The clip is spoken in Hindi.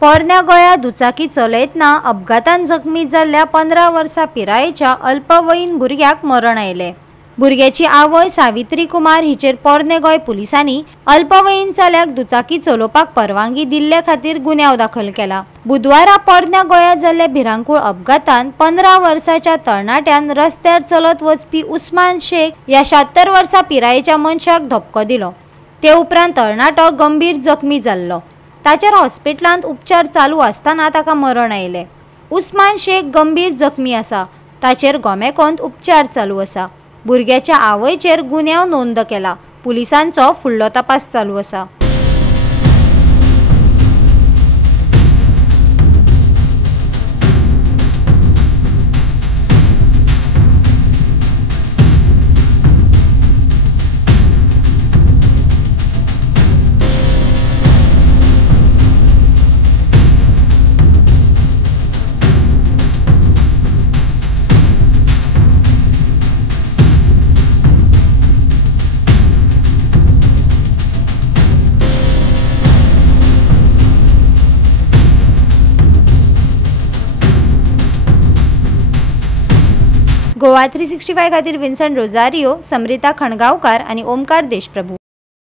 पोरण्या गोंयांत दुचाकी चलयतना अपघातान जखमी जाल्ल्या 15 वर्सां पिरायेच्या अल्पवयीन भुरग्याक मरण आयले। भुरग्याची आवय सावित्री कुमार हिचेर पोरणे गोंय पुलिसांनी अल्पवयीन चल्याक दुचाकी चलोवपाक परवानगी दिल्ले खातीर गुन्यांव दाखल केला। बुधवारा पोरण्या गोंयांत जाल्ल्या भिरांकूळ अपघातान 15 वर्साच्या तरणाट्यान रस्त्यार चलत वचपी उस्मान शेख या 76 वर्सां पिरायेच्या मनशाक धपको दिलो। ते उपरांत तरणाटो गंभीर जखमी जाल्लो। ताचेर हॉस्पिटलांत उपचार चालू आसतना ताका मरण आयले। उस्मान शेख गंभीर जखमी आसा, ताचेर गोमेकोंत उपचार चालू आसा। भुरग्याच्या आवयचेर गुन्यांव नोंद केला। पुलिसांचो फुडलो तपास चालू आसा। गोवा 365 खातीर विन्संट रोजारियो, समरिता खणगांवकार आनी ओमकार देशप्रभू।